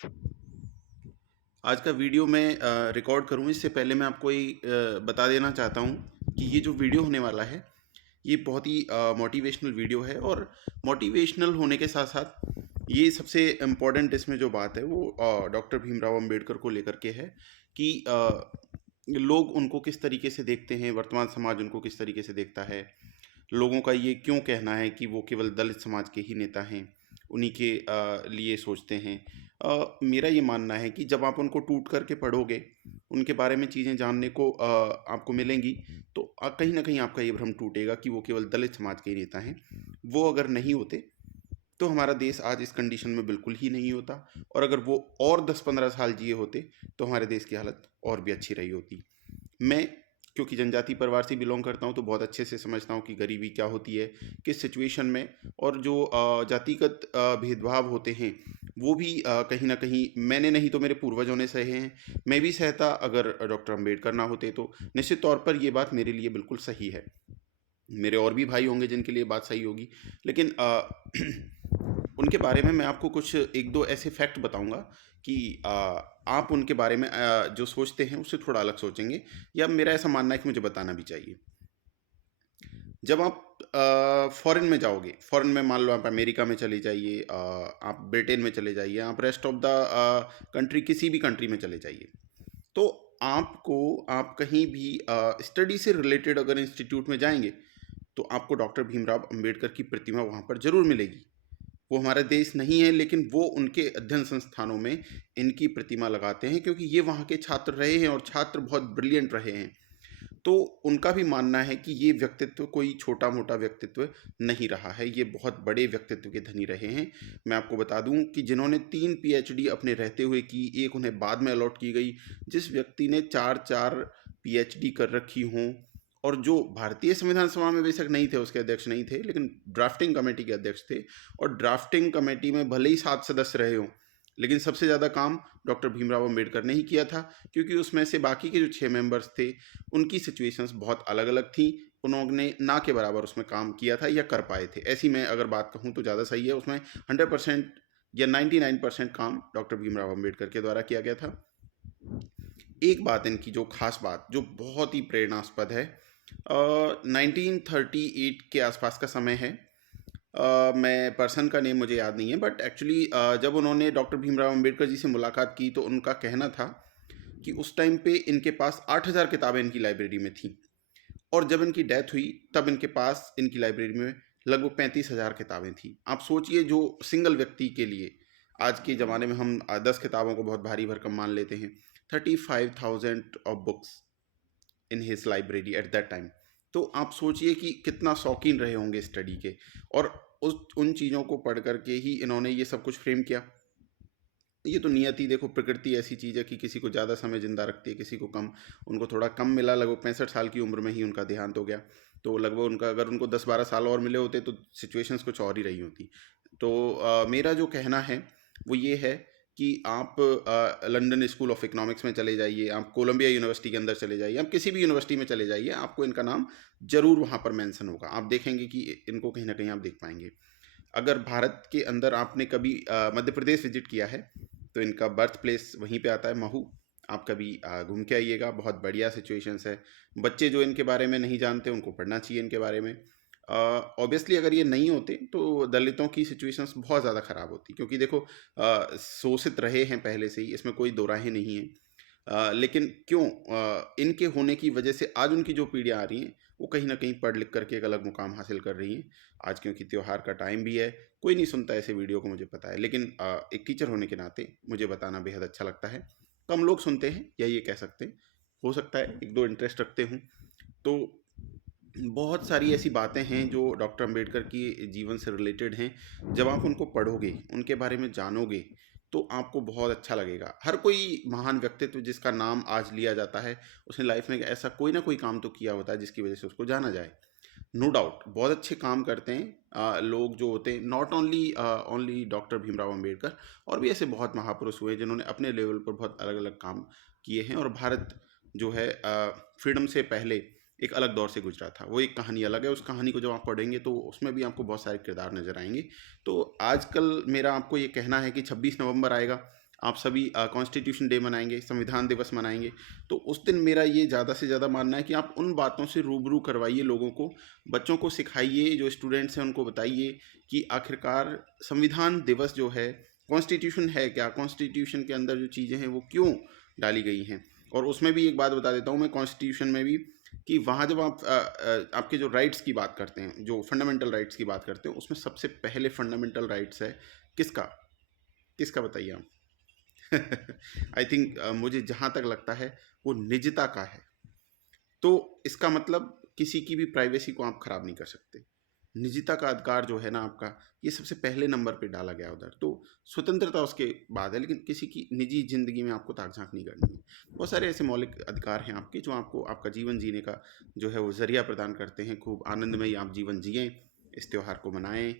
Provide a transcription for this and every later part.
आज का वीडियो मैं रिकॉर्ड करूँ इससे पहले मैं आपको ये बता देना चाहता हूँ कि ये जो वीडियो होने वाला है ये बहुत ही मोटिवेशनल वीडियो है। और मोटिवेशनल होने के साथ साथ ये सबसे इम्पोर्टेंट इसमें जो बात है वो डॉक्टर भीमराव अंबेडकर को लेकर के है कि लोग उनको किस तरीके से देखते हैं, वर्तमान समाज उनको किस तरीके से देखता है, लोगों का ये क्यों कहना है कि वो केवल दलित समाज के ही नेता हैं, उन्हीं के लिए सोचते हैं। मेरा ये मानना है कि जब आप उनको टूट करके पढ़ोगे, उनके बारे में चीज़ें जानने को आपको मिलेंगी, तो कहीं न कहीं आपका ये भ्रम टूटेगा कि वो केवल दलित समाज के ही नेता हैं। वो अगर नहीं होते, तो हमारा देश आज इस कंडीशन में बिल्कुल ही नहीं होता, और अगर वो और 10-15 साल जिए होते, तो हमारे देश की हालत और भी अच्छी रही होती। मैं क्योंकि जनजाति परिवार से बिलोंग करता हूँ तो बहुत अच्छे से समझता हूँ कि गरीबी क्या होती है, किस सिचुएशन में, और जो जातिगत भेदभाव होते हैं वो भी कहीं ना कहीं मैंने नहीं तो मेरे पूर्वजों ने सहे हैं। मैं भी सहता अगर डॉक्टर अंबेडकर ना होते तो। निश्चित तौर पर ये बात मेरे लिए बिल्कुल सही है। मेरे और भी भाई होंगे जिनके लिए बात सही होगी, लेकिन उनके बारे में मैं आपको कुछ एक दो ऐसे फैक्ट बताऊंगा कि आप उनके बारे में जो सोचते हैं उससे थोड़ा अलग सोचेंगे, या मेरा ऐसा मानना है कि मुझे बताना भी चाहिए। जब आप फॉरेन में जाओगे, फॉरेन में मान लो आप अमेरिका में चले जाइए, आप ब्रिटेन में चले जाइए, आप रेस्ट ऑफ द कंट्री किसी भी कंट्री में चले जाइए, तो आपको आप कहीं भी स्टडी से रिलेटेड अगर इंस्टीट्यूट में जाएंगे तो आपको डॉक्टर भीमराव अंबेडकर की प्रतिमा वहाँ पर जरूर मिलेगी। वो हमारा देश नहीं है, लेकिन वो उनके अध्ययन संस्थानों में इनकी प्रतिमा लगाते हैं क्योंकि ये वहाँ के छात्र रहे हैं और छात्र बहुत ब्रिलियंट रहे हैं। तो उनका भी मानना है कि ये व्यक्तित्व कोई छोटा मोटा व्यक्तित्व नहीं रहा है, ये बहुत बड़े व्यक्तित्व के धनी रहे हैं। मैं आपको बता दूं कि जिन्होंने 3 PhD अपने रहते हुए की, एक उन्हें बाद में अलॉट की गई, जिस व्यक्ति ने 4 PhD कर रखी हों, और जो भारतीय संविधान सभा में बेशक नहीं थे, उसके अध्यक्ष नहीं थे, लेकिन ड्राफ्टिंग कमेटी के अध्यक्ष थे, और ड्राफ्टिंग कमेटी में भले ही 7 सदस्य रहे हों, लेकिन सबसे ज़्यादा काम डॉक्टर भीमराव अंबेडकर ने ही किया था, क्योंकि उसमें से बाकी के जो 6 मेंबर्स थे उनकी सिचुएशंस बहुत अलग अलग थी। उन्होंने ना के बराबर उसमें काम किया था या कर पाए थे, ऐसी मैं अगर बात कहूँ तो ज़्यादा सही है। उसमें 100% या 99% काम डॉक्टर भीमराव अंबेडकर के द्वारा किया गया था। एक बात इनकी जो खास बात जो बहुत ही प्रेरणास्पद है, 1938 के आसपास का समय है। मैं पर्सन का नेम मुझे याद नहीं है, बट एक्चुअली जब उन्होंने डॉक्टर भीमराव अंबेडकर जी से मुलाकात की तो उनका कहना था कि उस टाइम पे इनके पास 8,000 किताबें इनकी लाइब्रेरी में थी, और जब इनकी डेथ हुई तब इनके पास इनकी लाइब्रेरी में लगभग 35,000 किताबें थी। आप सोचिए, जो सिंगल व्यक्ति के लिए आज के ज़माने में हम 10 किताबों को बहुत भारी भरकम मान लेते हैं, 35,000 of books in his library at that time. तो आप सोचिए कि कितना शौकीन रहे होंगे स्टडी के, और उस उन चीज़ों को पढ़ करके ही इन्होंने ये सब कुछ फ्रेम किया। ये तो नियति, देखो प्रकृति ऐसी चीज़ है कि किसी को ज़्यादा समय जिंदा रखती है, किसी को कम। उनको थोड़ा कम मिला, लगभग 65 साल की उम्र में ही उनका देहांत हो गया। तो लगभग उनका अगर उनको 10-12 साल और मिले होते तो सिचुएशंस कुछ और ही रही होती। तो मेरा जो कहना है वो ये है कि आप लंदन स्कूल ऑफ इकोनॉमिक्स में चले जाइए, आप कोलंबिया यूनिवर्सिटी के अंदर चले जाइए, आप किसी भी यूनिवर्सिटी में चले जाइए, आपको इनका नाम जरूर वहाँ पर मेंशन होगा। आप देखेंगे कि इनको कहीं ना कहीं आप देख पाएंगे। अगर भारत के अंदर आपने कभी मध्य प्रदेश विजिट किया है तो इनका बर्थ प्लेस वहीं पे आता है, महू। आप कभी घूम के आइएगा, बहुत बढ़िया सिचुएशंस है। बच्चे जो इनके बारे में नहीं जानते उनको पढ़ना चाहिए इनके बारे में। ऑब्वियसली अगर ये नहीं होते तो दलितों की सिचुएशंस बहुत ज़्यादा ख़राब होती, क्योंकि देखो शोषित रहे हैं पहले से ही, इसमें कोई दो राहें नहीं है। लेकिन क्यों इनके होने की वजह से आज उनकी जो पीढ़ियाँ आ रही हैं वो कहीं ना कहीं पढ़ लिख करके एक अलग मुकाम हासिल कर रही हैं। आज क्योंकि त्यौहार का टाइम भी है, कोई नहीं सुनता ऐसे वीडियो को, मुझे पता है, लेकिन एक टीचर होने के नाते मुझे बताना बेहद अच्छा लगता है। कम लोग सुनते हैं या ये कह सकते हैं, हो सकता है एक दो इंटरेस्ट रखते हूँ। तो बहुत सारी ऐसी बातें हैं जो डॉक्टर अंबेडकर की जीवन से रिलेटेड हैं। जब आप उनको पढ़ोगे, उनके बारे में जानोगे, तो आपको बहुत अच्छा लगेगा। हर कोई महान व्यक्तित्व जिसका नाम आज लिया जाता है, उसने लाइफ में ऐसा कोई ना कोई काम तो किया होता है जिसकी वजह से उसको जाना जाए। नो डाउट बहुत अच्छे काम करते हैं लोग जो होते हैं, not only only doctor Bhimrao Ambedkar, और भी ऐसे बहुत महापुरुष हुए जिन्होंने अपने लेवल पर बहुत अलग अलग काम किए हैं। और भारत जो है फ्रीडम से पहले एक अलग दौर से गुजरा था, वो एक कहानी अलग है। उस कहानी को जब आप पढ़ेंगे तो उसमें भी आपको बहुत सारे किरदार नजर आएंगे। तो आजकल मेरा आपको ये कहना है कि 26 नवंबर आएगा, आप सभी कॉन्स्टिट्यूशन डे मनाएंगे, संविधान दिवस मनाएंगे, तो उस दिन मेरा ये ज़्यादा से ज़्यादा मानना है कि आप उन बातों से रूबरू करवाइए लोगों को, बच्चों को सिखाइए, जो स्टूडेंट्स हैं उनको बताइए कि आखिरकार संविधान दिवस जो है, कॉन्स्टिट्यूशन है क्या, कॉन्स्टिट्यूशन के अंदर जो चीज़ें हैं वो क्यों डाली गई हैं। और उसमें भी एक बात बता देता हूँ मैं कॉन्स्टिट्यूशन में भी, कि वहाँ जब आप आपके जो राइट्स की बात करते हैं, जो फंडामेंटल राइट्स की बात करते हैं, उसमें सबसे पहले फंडामेंटल राइट्स है किसका, किसका बताइए आप? आई थिंक मुझे जहाँ तक लगता है वो निजता का है। तो इसका मतलब किसी की भी प्राइवेसी को आप खराब नहीं कर सकते। निजता का अधिकार जो है ना आपका, ये सबसे पहले नंबर पे डाला गया उधर। तो स्वतंत्रता उसके बाद है, लेकिन किसी की निजी ज़िंदगी में आपको ताक झांक नहीं करनी है। बहुत सारे ऐसे मौलिक अधिकार हैं आपके जो आपको आपका जीवन जीने का जो है वो ज़रिया प्रदान करते हैं। खूब आनंदमय आप जीवन जिएँ, इस त्योहार को मनाएँ।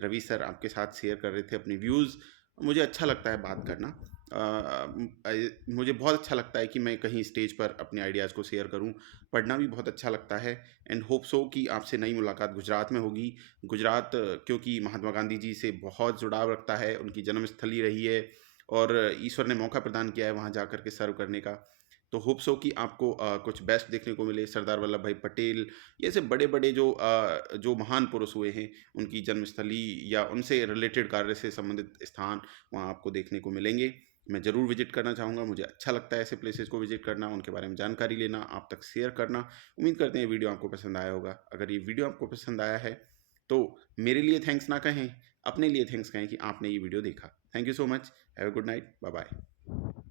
रवि सर आपके साथ शेयर कर रहे थे अपने व्यूज़। मुझे अच्छा लगता है बात करना। मुझे बहुत अच्छा लगता है कि मैं कहीं स्टेज पर अपने आइडियाज़ को शेयर करूं। पढ़ना भी बहुत अच्छा लगता है। एंड होप सो कि आपसे नई मुलाकात गुजरात में होगी। गुजरात क्योंकि महात्मा गांधी जी से बहुत जुड़ाव रखता है, उनकी जन्मस्थली रही है और ईश्वर ने मौका प्रदान किया है वहाँ जा कर के सर्व करने का। तो होप सो कि आपको कुछ बेस्ट देखने को मिले। सरदार वल्लभ भाई पटेल, ये ऐसे बड़े बड़े जो महान पुरुष हुए हैं, उनकी जन्मस्थली या उनसे रिलेटेड कार्य से संबंधित स्थान वहाँ आपको देखने को मिलेंगे। मैं ज़रूर विजिट करना चाहूँगा। मुझे अच्छा लगता है ऐसे प्लेसेस को विजिट करना, उनके बारे में जानकारी लेना, आप तक शेयर करना। उम्मीद करते हैं वीडियो आपको पसंद आया होगा। अगर ये वीडियो आपको पसंद आया है तो मेरे लिए थैंक्स ना कहें, अपने लिए थैंक्स कहें कि आपने ये वीडियो देखा। Thank you so much. Have a good night. Bye bye.